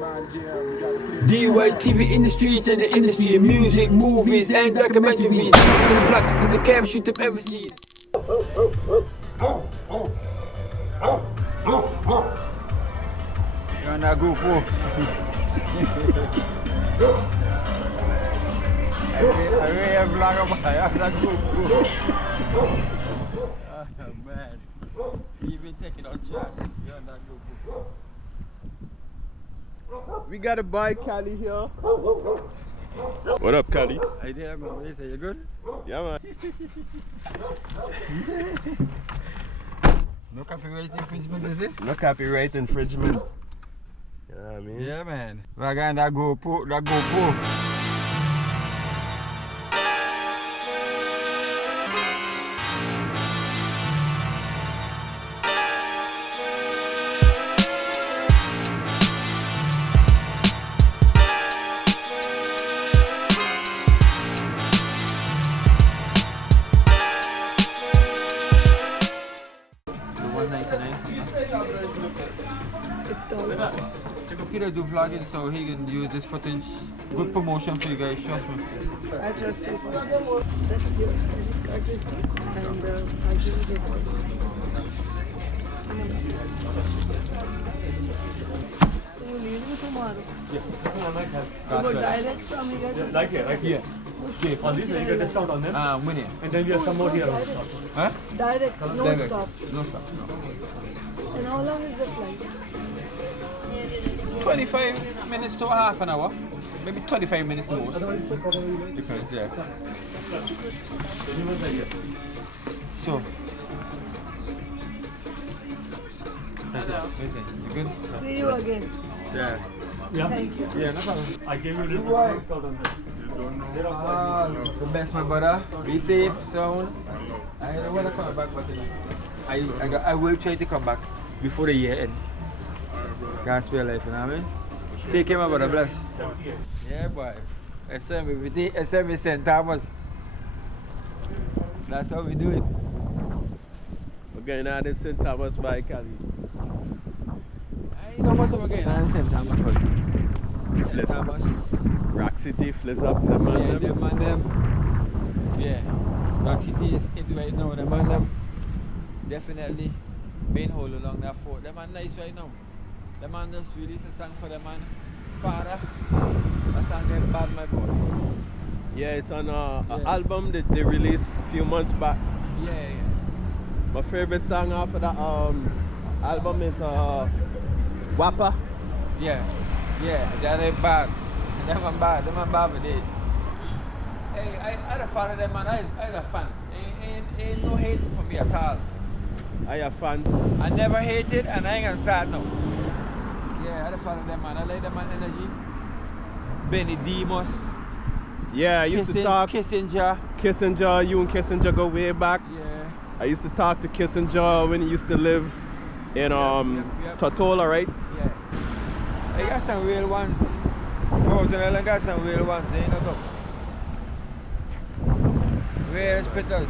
DutchYardeezTV in the streets and the industry of music, movies and documentaries. To the block, to the cam, shoot up everything. You're on that group, I really have vlog about that group. Oh man, you been taking on charge. You're on that group. We got a boy Cali here. What up, Cali? Hey there, man. What you say? You good? Yeah, man. No copyright infringement, is it? No copyright infringement. You know what I mean? Yeah, man. Raga and that GoPro. Peter do vlogging, so he can use this footage. Good promotion for you guys, trust me. I trust you for that. That's your credit card receipt, and I'll give you this one. So you're leaving tomorrow? Yeah. You go direct from here to Right here. Okay, on this you get discount on them. Winnie. And then we have some more here. Huh? direct, no Direct. stop. No stop. No. And how long is the flight? 25 minutes to half an hour. Maybe 25 minutes most. Because, yeah. So. Listen, you good? See you again. Yeah. Yeah. Thank you. Yeah, no problem. I gave you a little discount on them. The best, my brother. Be safe, sound. I don't want to come back, but I will try to come back before the year end. Can't spare life, you know what I mean? Take care, my brother, bless. Yeah, boy. SM is St. Thomas. That's how we do it. We're going out in St. Thomas by Cali. I know what's we're going on in St. Thomas. St. Thomas. Rock City, Fliss up, them Yeah, and them. them and them. Yeah. Rock City is it right now, them and them. Definitely been hold along that fort. Them man nice right now. The man just released a song for the man. Father. That song is bad, my boy. Yeah, it's on an album that they released a few months back. Yeah. My favorite song off of that album is Wappa. Yeah. That ain't bad. Them man bad with it. Hey, I the fan of them man. I a fan. Ain't no hate for me at all. I a fan. I never hated and I ain't gonna start now. Yeah, I follow them man. I like them man energy. Benny Demos. Yeah, I used to talk. Kissinger. You and Kissinger go way back. Yeah. I used to talk to Kissinger when he used to live in Totola, right? Yeah. I got some real ones. Frozen Island got some real ones. They ain't no real spitters.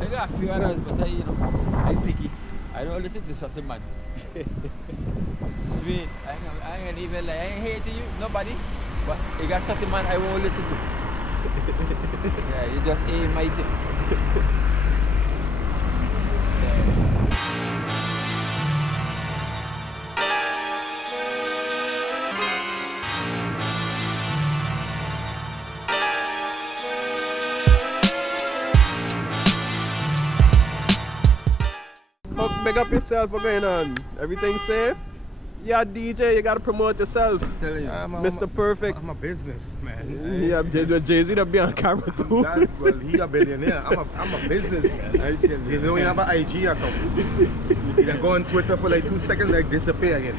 I got a few others, but I picky. I don't listen to certain man. Sweet. I ain't gonna even like, I ain't hating you, nobody. But you got certain man I won't listen to. Yeah, you just ain't my thing. Big up yourself, what's going on? Everything safe? Yeah, DJ, you gotta promote yourself. Mr. Perfect. I'm a businessman. Yeah, Jay-Z to be on camera too. Well, he a billionaire. I'm a businessman. Jay-Z don't even have an IG account. He can go on Twitter for like 2 seconds, like disappear again.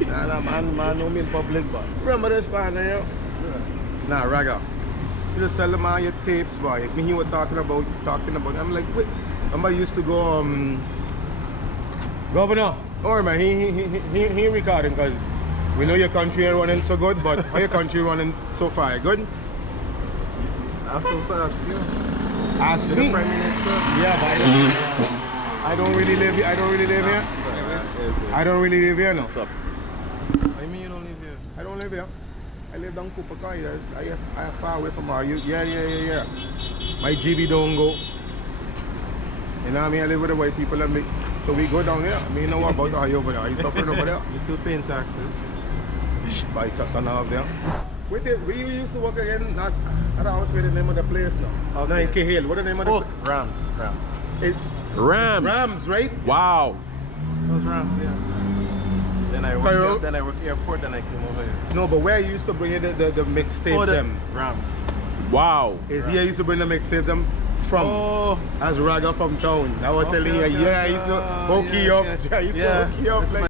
Nah, man know me in public, but remember this man there? Nah, Raga. You just sell them all your tapes, boy. It's me he was talking about. I'm like, wait. Remember I used to go Governor, or man, he recording because we know your country ain't running so good, but how your country running so far? Good? I also ask you. Ask The me? Prime Minister. Yeah, but I don't really live here. I don't really live here. I don't really live here, no. What's up? I mean, you don't live here. I don't live here. I live down Cooper County. I am far away from you. Yeah. My GB don't go. You know what I mean? I live with the white people and me. So we go down there. I mean, you know what about how you over there? Are you suffering over there? You still paying taxes? By turn off there. We used to work again, not at the house with the name of the place now. Okay. No, in Cahill. What the name of the Rams. Rams. Rams, right? Wow. Those Rams, yeah. Then I worked airport, then I came over here. No, but where you used to bring the mixtapes them? Rams. Wow. Is here used to bring the mixtapes them from as Raga from town. I was telling you, I used to hook you up. I used to hook you up. Like,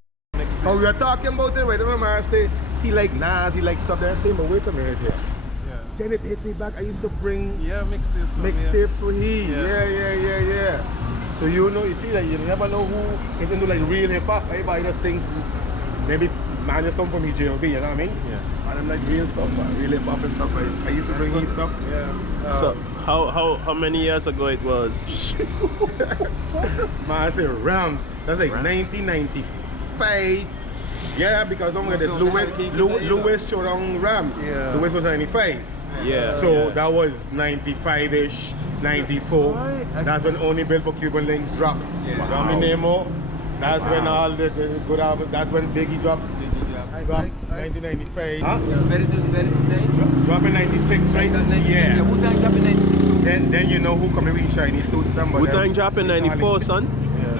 how we were talking about it, right? Remember I say he like Nas, he like stuff that I say, but wait a minute here. Yeah. Then it hit me back. I used to bring mixtapes for he. Yeah. So you know, you see that you never know who is into like real hip hop. Everybody just think maybe man just come from EJOB, you know what I mean? Yeah. And I'm like real stuff, man. Real hip hop and stuff. I used to bring his stuff. Yeah. So how many years ago it was? Man, I say Rams. That's like 1995. Yeah, because I'm this Lewis showed on Rams. Yeah. Lewis was 95. Yeah. So that was 95-ish, 94. That's when Only Built for Cuban Links dropped. Yeah. Nemo. That's when all the good albums. That's when Biggie dropped. 1995. Huh? Very good. Drop in 96, right? Yeah. Wu-Tang drop in 96. Then you know who coming with shiny suits them. Wu-Tang dropped in 94, son.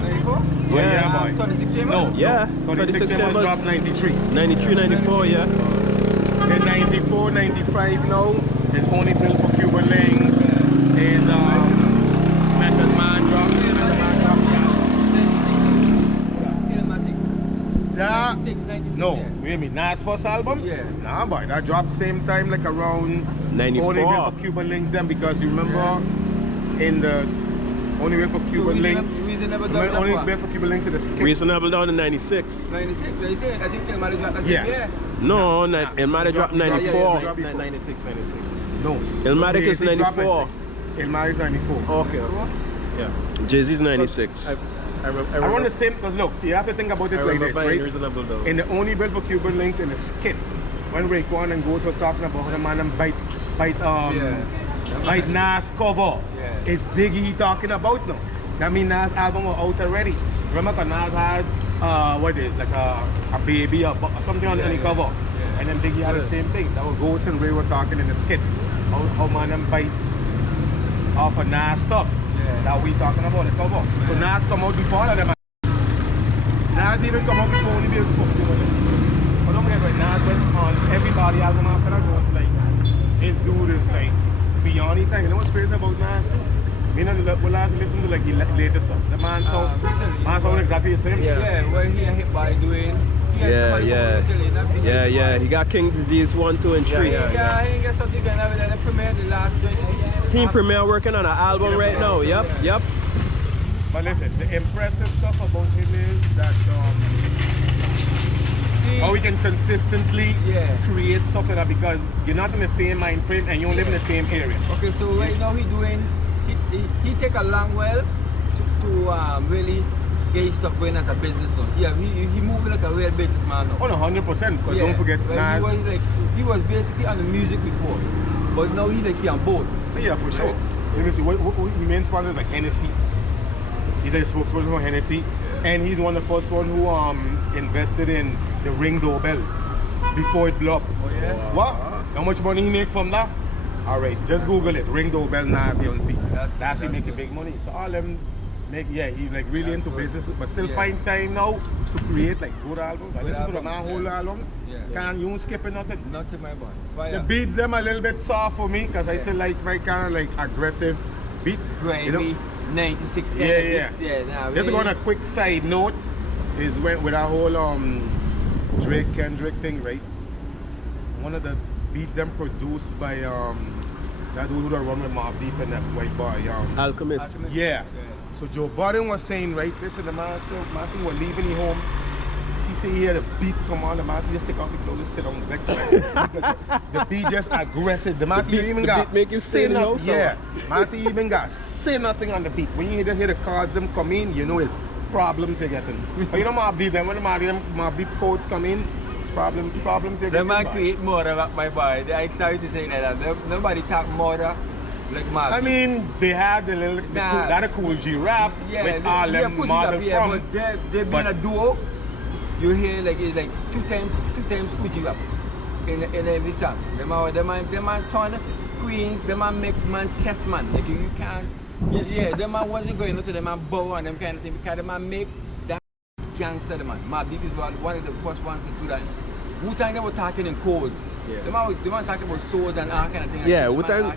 94? Yeah, boy. 36 Chemont? No. Yeah. 36 Chemont dropped 93. 93, 94, yeah. Then 94, 95 now is Only Built for Cuban Links. Is Method Man drop. That, 96, no, yeah. wait a minute, Nas first album? Yeah. Nah, boy, that dropped same time, like around 94. Only Built for Cuban Links then, because you remember in the Only Built for Cuban Links, Only Built for Cuban Links in the skip. Reasonable down in 96. 96, so you say, I think it might have dropped that Yeah. same year. No, it might have dropped 94. 96. No. Illmatic is Jay-Z dropped 94. Illmatic is 94. Okay. Yeah. Jay-Z's 96. I want the same, because look, you have to think about it like this, right? Reasonable though. In the Only Built for Cuban Links in the skit, when Raekwon and Ghost was talking about how the man and bite Nas cover, it's Biggie talking about now. That means Nas album was out already. Remember, cause Nas had what is like a baby or something on the cover, and then Biggie had the same thing. That was Ghost and Ray were talking in the skit. How man and bite off of Nas stuff. That we talking about the cover. So Nas come out before all of them. Nas even come out before Only Built for Cuban Links. But don't forget, Nas went on everybody album after that. Was like, his dude is like beyond anything. You know what's crazy about Nas? Me and we'll have to listen to like his latest stuff. The man sound exactly the same. Yeah, what he and hip by doing. Yeah. He got King Disease 1, 2, and 3. He ain't got something going on with that. Premiere the last 20 years. He Premier working on an album right now. Yep. But listen, the impressive stuff about him is that how he can consistently create stuff like that, because you're not in the same mind frame and you don't live in the same area. Okay, so right now he take a long while to really get his stuff going as a business now. Yeah, he moving like a real businessman now. Oh no, 100%, because don't forget Nas. He was basically on the music before, but now he's like on both. Yeah, for sure. Let me see, what his main sponsors like Hennessy. He's a spokesperson for Hennessy, and he's one of the first one who invested in the Ring doorbell before it blew up. Oh yeah? What? How much money he make from that? Alright, just Google it. Ring doorbell Nas, you see. That's he making big money. So all them make, he's like really into business, but still find time now to create like good albums. I listen to the Maho album. Can't you skipping nothing? Nothing, my boy. The beats them a little bit soft for me, because I still like my kind of like aggressive beat. Grimy, 96 Yeah. Just to go on a quick side note, is with our whole Drake Kendrick thing, right? One of the beats them produced by that dude who run with Mobb Deep and that white boy, Alchemist. Yeah. So Joe Budden was saying, right, listen, the man was leaving his home. He see here the beat come on, the man see just take off the clothes, just sit on the back side. The beat just aggressive. The man see you even got make you stay in the house. Yeah, man see you even got say nothing on the beat. When you hear the cards them come in, you know it's problems you're getting. But you know my beat them when my beat codes come in, it's problems you're getting. The man create more of my boy. I started to say that. Nobody talk more like Mark. I mean, they had the little that a cool G rap with all them model from. But they being a duo, you hear like it's like two times cool G rap in every song. Them man turn Queens, them man make man test man. Like you can't. Yeah, them man wasn't going to them man bow and them kind of thing because them man make that gangster man. My beef is one of the first ones to do that. Wu-Tang they were talking in codes. Yes. They man talking about swords and all kind of thing. Yeah, Wu-Tang.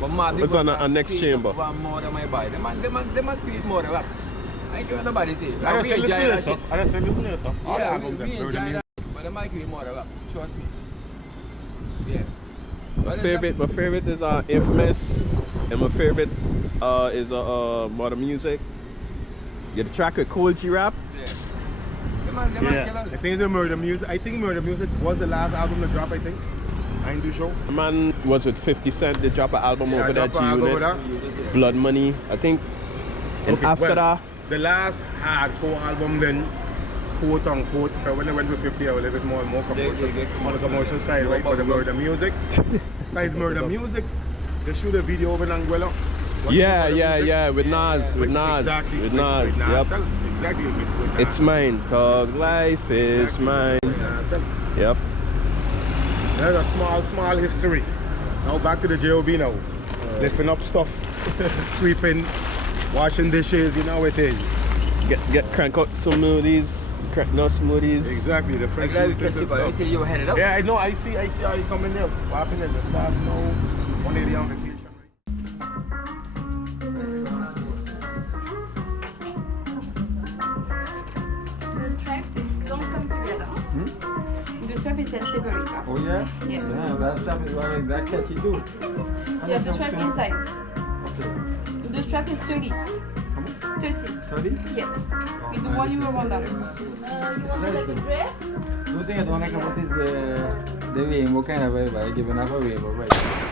But my beef on a next chamber. More than my boy. They man create more rap. I ain't care what nobody say. I just listen to stuff. All the albums we enjoy that, but they might create more rap. Trust me. Yeah. My favorite is Infamous, and my favorite is Modern Music. Get the track with Cool G Rap. Yeah. The thing is with Murder Music. I think Murder Music was the last album to drop. I think. I ain't too sure. Man was with 50 Cent. They drop an album over there. G-Unit. Blood Money. I think. And okay, after that, the last hardcore album then, quote unquote, when they went to 50, I was a little bit more commercial, on the commercial side, right? But the Murder Music, guys, Murder Music, they shoot a video over in Anguilla. Yeah, with Nas, with Nas. Exactly, with Nas, yep. Exactly, with Nas. It's mine, Thug Life is mine. Yep. There's a small history. Now back to the JOB now. Lifting up stuff, sweeping, washing dishes, you know how it is. Get crank out smoothies, smoothies. Exactly, the fresh juices and stuff. You were headed up. Yeah, I know, I see how you come in there. What happened is the staff know one lady on vacation. The stripes don't come together. The strap is separate. Oh yeah? Yes. Yeah, that strap is very that catchy too. Yeah, the strap inside. The strap is 30. How much? 30. 30? Yes. We do one euro one dollar. You want like a dress? The thing I don't like about is the rainbow kind of vibe. I give enough a rainbow vibe.